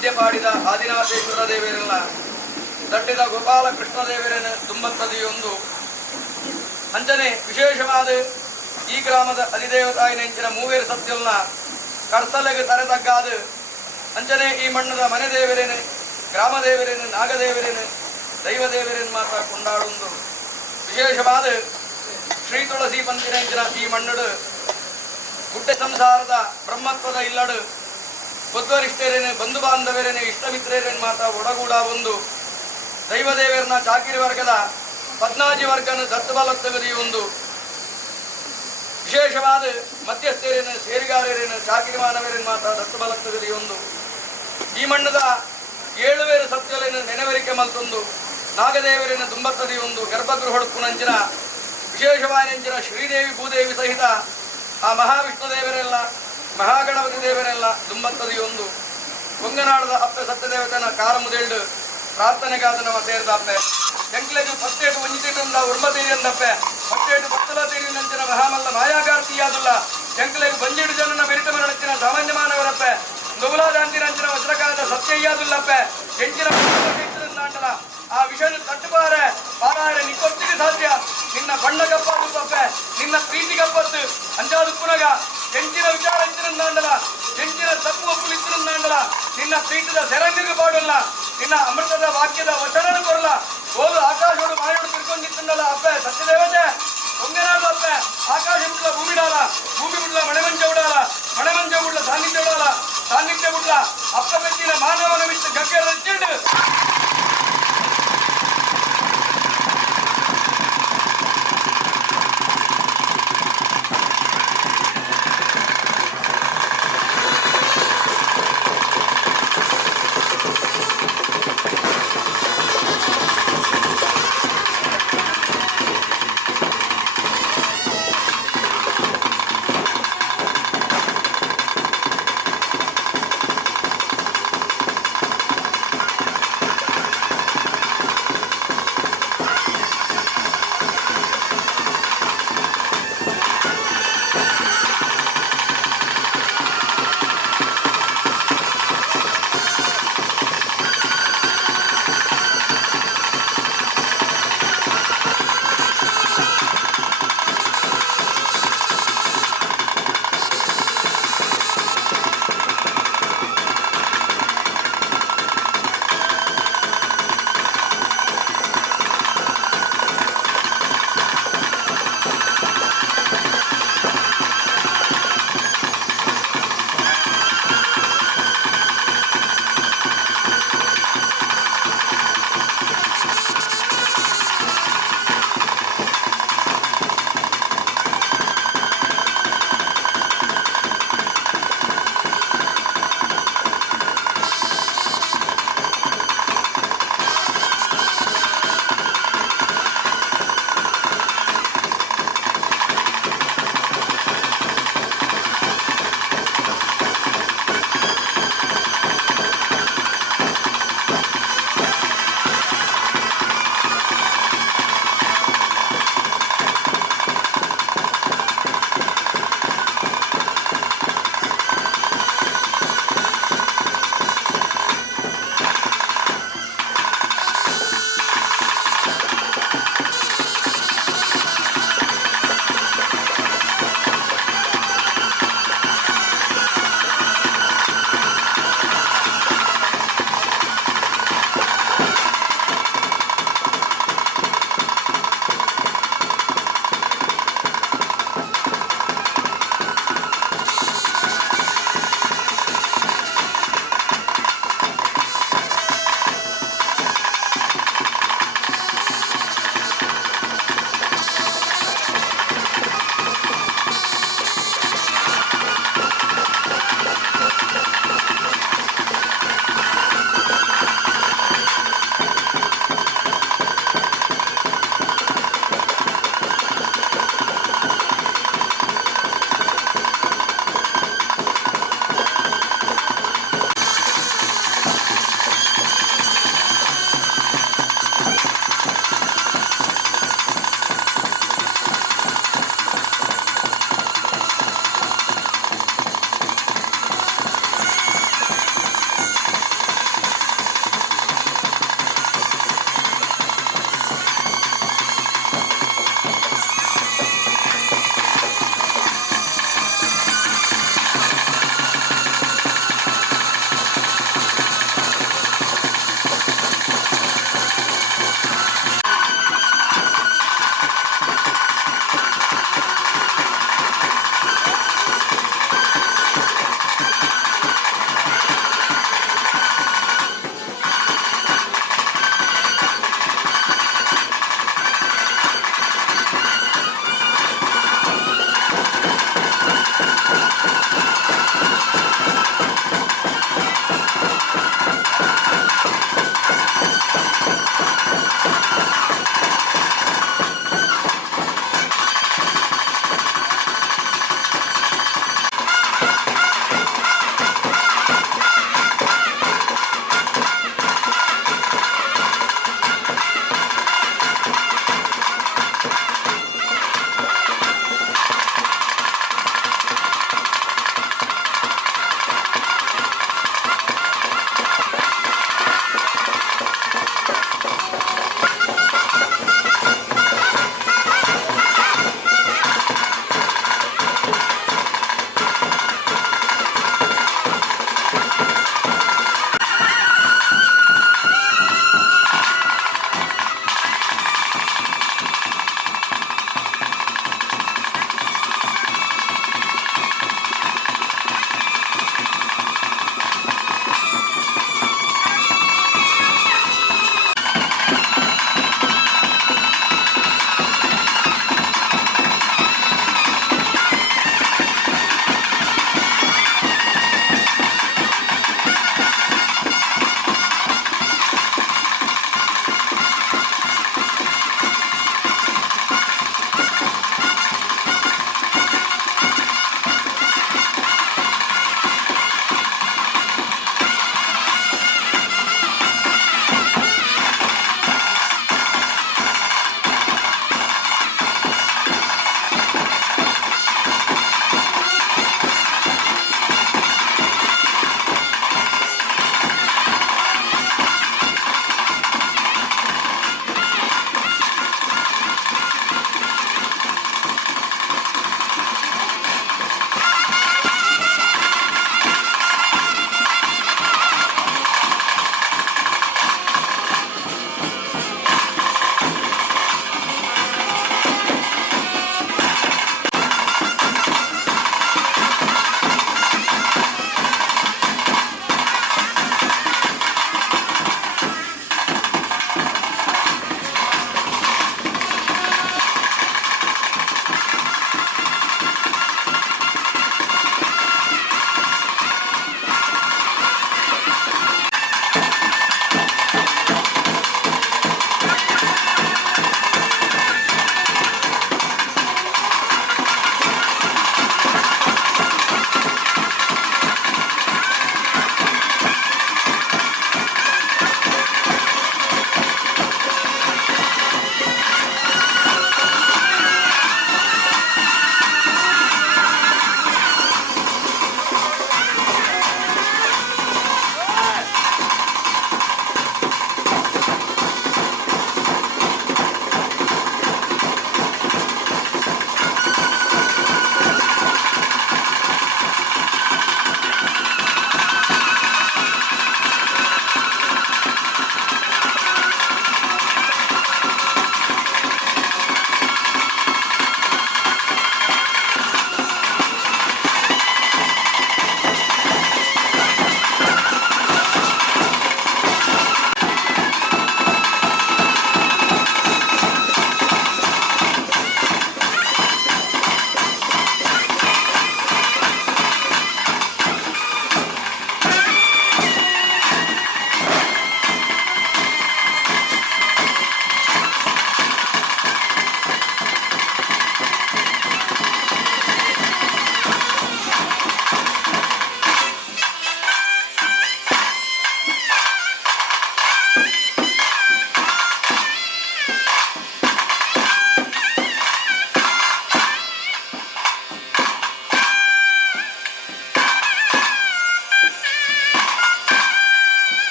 ಮಧ್ಯಪಾಡಿದ ಆದಿನಾಥೇಶ್ವರ ದೇವರೆಲ್ಲ ದಡ್ಡಿದ ಗೋಪಾಲಕೃಷ್ಣ ದೇವರೇನ ತುಂಬತ್ತದಿಯೊಂದು ಅಂಚನೆ ವಿಶೇಷವಾದ ಈ ಗ್ರಾಮದ ಅಧಿದೇವತಾಯಿ ನೆಂಚಿನ ಮೂವೇರು ಸತ್ಯಲ್ನ ಕರ್ಸಲೆಗೆ ತರೆತಗ್ಗಾದ ಅಂಚನೆ ಈ ಮಣ್ಣದ ಮನೆ ದೇವರೇನು ಗ್ರಾಮ ದೇವರೇನು ನಾಗದೇವರೇನು ದೈವ ದೇವರೇನು ಮಾತ್ರ ಕೊಂಡಾಡುವುದು ವಿಶೇಷವಾದ ಶ್ರೀ ತುಳಸಿ ಪಂಚಿನೆಂಚಿನ ಈ ಮಣ್ಣಡು ಗುಡ್ಡೆ ಸಂಸಾರದ ಬ್ರಹ್ಮತ್ವದ ಇಲ್ಲಡು ಬುದ್ಧರಿಷ್ಟರೇನು ಬಂಧು ಬಾಂಧವರೇನು ಇಷ್ಟಮಿತ್ರರೇನು ಮಾತ್ರ ಒಡಗೂಡ ಒಂದು ದೈವದೇವರನ್ನ ಚಾಕಿರಿ ವರ್ಗದ ಪದ್ನಾಜಿ ವರ್ಗನ ದತ್ತಬಲತ್ತಗದಿಯೊಂದು ವಿಶೇಷವಾದ ಮಧ್ಯಸ್ಥರೇನು ಸೇರಿಗಾರರೇನು ಚಾಕಿರಿ ಮಾನವರೇನು ಮಾತ್ರ ದತ್ತಬಲತ್ತಗದಿಯೊಂದು ಈ ಮಣ್ಣದ 7 ವೇರು ಸತ್ಯಲೇನು ನೆನವರಿಕೆ ಮಲ್ತೊಂದು ನಾಗದೇವರೇನು ದುಂಬತ್ತದಿಯೊಂದು ಗರ್ಭಗೃಹ ಹೊಡುಪುನಂಚಿನ ವಿಶೇಷವಾದಂಚಿನ ಶ್ರೀದೇವಿ ಭೂದೇವಿ ಸಹಿತ ಆ ಮಹಾವಿಷ್ಣು ದೇವರೆಲ್ಲ ಮಹಾಗಣಪತಿ ದೇವರೆಲ್ಲ ದುಂಬತ್ತದಿಯೊಂದು ಕೊಂಗನಾಡದ ಅಪ್ಪೆ ಸತ್ಯದೇವತನ ಕಾಲಮುದೆಳ್ಳು ಪ್ರಾರ್ಥನೆಗಾದ ನಮ್ಮ ಸೇರಿದ ಅಪ್ಪೆ ಎಂಕ್ಲೆದು ಪತ್ತೇಟು ವಂಚಿತಿಂದ ಉರ್ಮತೀರಿಯಂದಪ್ಪೆ ಪತ್ತೇಟು ಭಕ್ತಲ ತೀರಿನಂಚಿನ ಮಹಾಮಲ್ಲ ಮಾಯಾಗಾರ್ತಿಯಾದುಲ್ಲ ಎಂಕ್ಲೆಗೆ ಬಂಜಿಡು ಜನನ ಬೆರಿತ ಮರಳಚ್ಚಿನ ಸಾಮಾನ್ಯ ಮಾನವರಪ್ಪೆ ನುಗುಲಾದಾಂತಿನಂಚಿನ ವಜ್ರಕಾಲದ ಸತ್ಯಯ್ಯಾದುಲ್ಲಪ್ಪೆ ಎಂಚಿನ ನಾಂಡಲ ಆ ವಿಷಯ ತಟ್ಟುಬಾರೆ ಪಾರಾರೆ ನಿಕ್ಕೊತ್ತಿಗೆ ಸಾಧ್ಯ ನಿನ್ನ ಬಣ್ಣ ಕಪ್ಪಾದುಪ್ಪೆ ನಿನ್ನ ಪ್ರೀತಿ ಕಪ್ಪತ್ತು ಅಂಜಾದು ಪುನಗ ಎಂಚಿನ ವಿಚಾರ ಇತ್ತಿನಂದಾಂಡಲ ಎಂಚಿನ ತಪ್ಪು ಒಪ್ಪುಲಿತ್ತಿನಂದಾಂಡಲ ನಿನ್ನ ಪ್ರೀತಿದ ಸೆರಂಗಿಗೆ ಪಾಡಲ್ಲ ನಿನ್ನ ಅಮೃತದ ವಾಕ್ಯದ ವಚನ ಕೊರಲ ಓದು ಆಕಾಶೋಡು ಮಾಯೋಡು ತಿರ್ಕೊಂಡಿತ್ತಂಡಲ್ಲ ಅಪ್ಪೆ ಸತ್ಯದೇವತೆ ಒಂಗನಾಡು ಅಪ್ಪೆ ಆಕಾಶ ಬಿಡ್ಲ ಭೂಮಿ ಡಾಲ ಭೂಮಿ ಬಿಡ್ಲ ಮಣೆಮಂಚ ಉಡಾಲ ಮಣೆಮಂಚ ಬಿಡ್ಲ ಸಾನ್ನಿಧ್ಯ ಉಡಾಲ ಸಾನ್ನಿಧ್ಯ ಬಿಡ್ಲ ಅಪ್ಪ ಬೆಚ್ಚಿನ ಮಾನವನ ಬಿಟ್ಟು ಗಗ್ಗೆ ರಚ್ಚಿಂಡು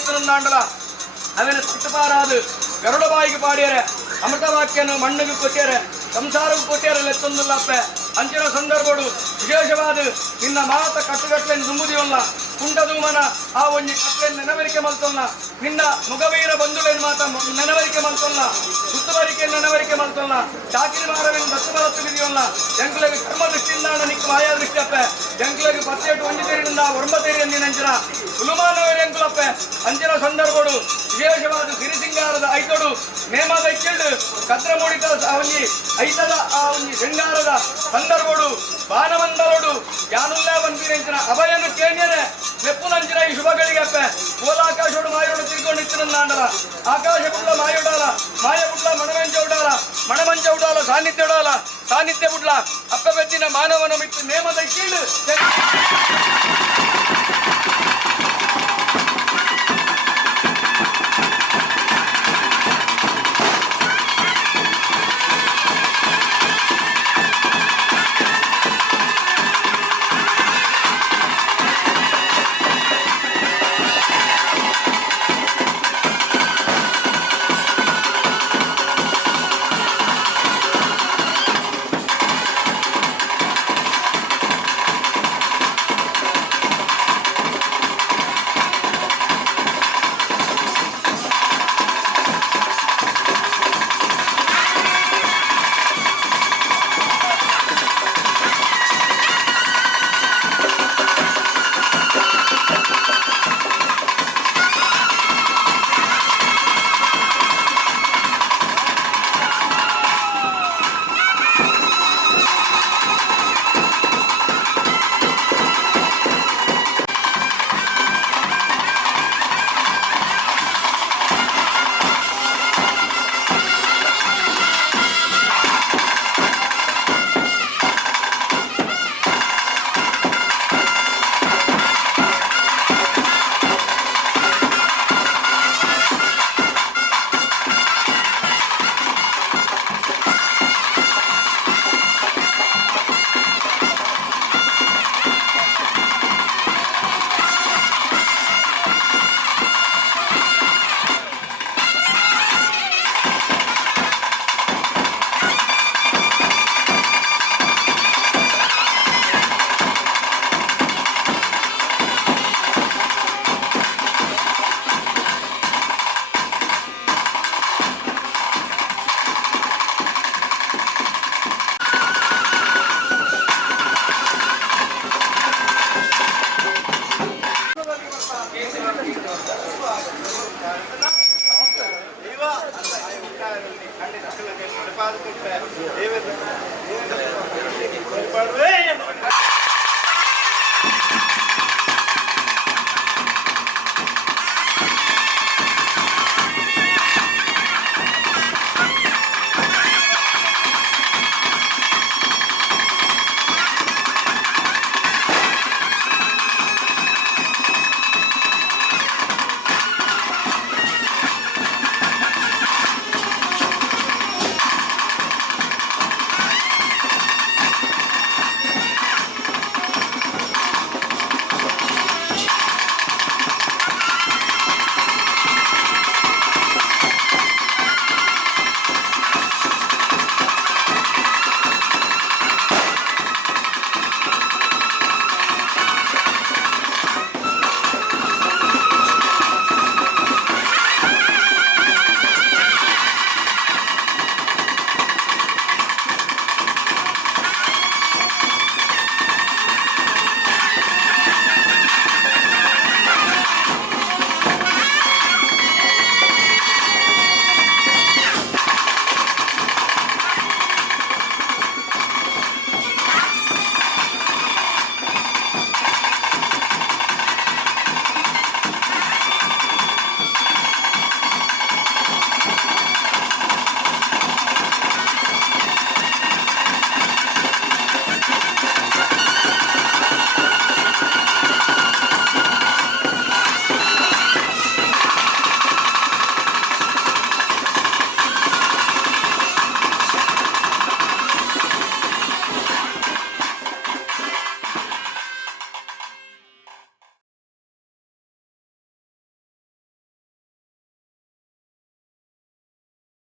ಇತ್ತನಂದಾಂಡಲ ಅವನ ಸಿಟ್ಟಪಾರಾದು ಗರುಡ ಬಾಯಿಗೆ ಪಾಡ್ಯಾರೆ ಅಮೃತವಾಕ್ಯನು ಮಣ್ಣಿಗೆ ಕೊಟ್ಟ್ಯಾರೆ ಸಂಸಾರಕ್ಕೆ ಕೊಟ್ಟ್ಯಾರೆ ಲೆತ್ತೊಂದಿಲ್ಲಪ್ಪ ಅಂಚಿನ ಸಂದರ್ಭಗಳು ವಿಶೇಷವಾದ ನಿನ್ನ ಮಾತ ಕಟ್ಟುಗಟ್ಟಲೆಯನ್ನು ತುಂಬುದಿವಲ್ಲ ಕುಂಟದೂಮನ ಆ ಒಂಜಿ ಕಟ್ಟಲೆಯನ್ನು ನೆನವರಿಕೆ ಮಲ್ತೊಲ್ಲ ನಿನ್ನ ಮುಖವೀರ ಬಂಧುಗಳನ್ನು ಮಾತ ನೆನವರಿಕೆ ಮಲ್ತೊಲ್ಲ ಸುತ್ತುವರಿಕೆಯನ್ನು ನೆನವರಿಕೆ ಮಲ್ತೊಲ್ಲ ಚಾಕಿರಿ ಮಾರವನ್ನು ದತ್ತು ಬಲತ್ತಿದೆಯಲ್ಲ ಎಂಕ್ಲೆಗೆ ಕರ್ಮ ದೃಷ್ಟಿಯಿಂದ ನಿಕ್ಕ ಮಾಯಾ ದೃಷ್ಟಿಯಪ್ಪ ಎಂಕ್ಲೆಗೆ 18 ಒಂಜಿತೇರಿನಿಂದ 9 ಅಂದಿನಂಚಿನ ಸುಲುಮಾನವರಿ ಎಂಕುಲಪ್ಪ ಅಂಚಿನ ಸಂದರ್ಭಗಳು ವಿಶೇಷವಾದ ಸಿರಿಸಿಂಗಾರದ ಐತೊಡು ನೇಮದ ಇಕ್ಕಿಲ್ಡು ಕತ್ರ ಮೂಡಿತ ಒಂಜಿ ಐತದ ಆ ಒಂಜಿ ಶೃಂಗಾರದ ಸಂದರ್ಭಗಳು ಬಾನಮಂಡಲೋಡು ಯಾನುಲ್ಲೇ ಬಂದಿನ ಅಭಯನು ಕೇಳ್ಯನೆ ನೆಪ್ಪುನಂಚಿನ ಈ ಶುಭಗಳಿಗಪ್ಪ ಕೋಲಾಕಾಶೋಡು ಮಾಯೋಡು ತಿರ್ಕೊಂಡು ಇತ್ತಿನಂದಾಂಡಲ ಆಕಾಶ ಬುಡ್ಲ ಮಾಯೋಡಾಲ ಮಾಯ ಬುಡ್ಲ ಮಣಮಂಚ ಉಡಾಲ ಸಾನ್ನಿಧ್ಯ ಉಡಾಲ ಸಾನ್ನಿಧ್ಯ ಬುಡ್ಲ ಅಪ್ಪ ಬೆತ್ತಿನ ಮಾನವನ ಮಿತ್ತು ನೇಮದ ಇಕ್ಕಿಲ್ಡು Hey!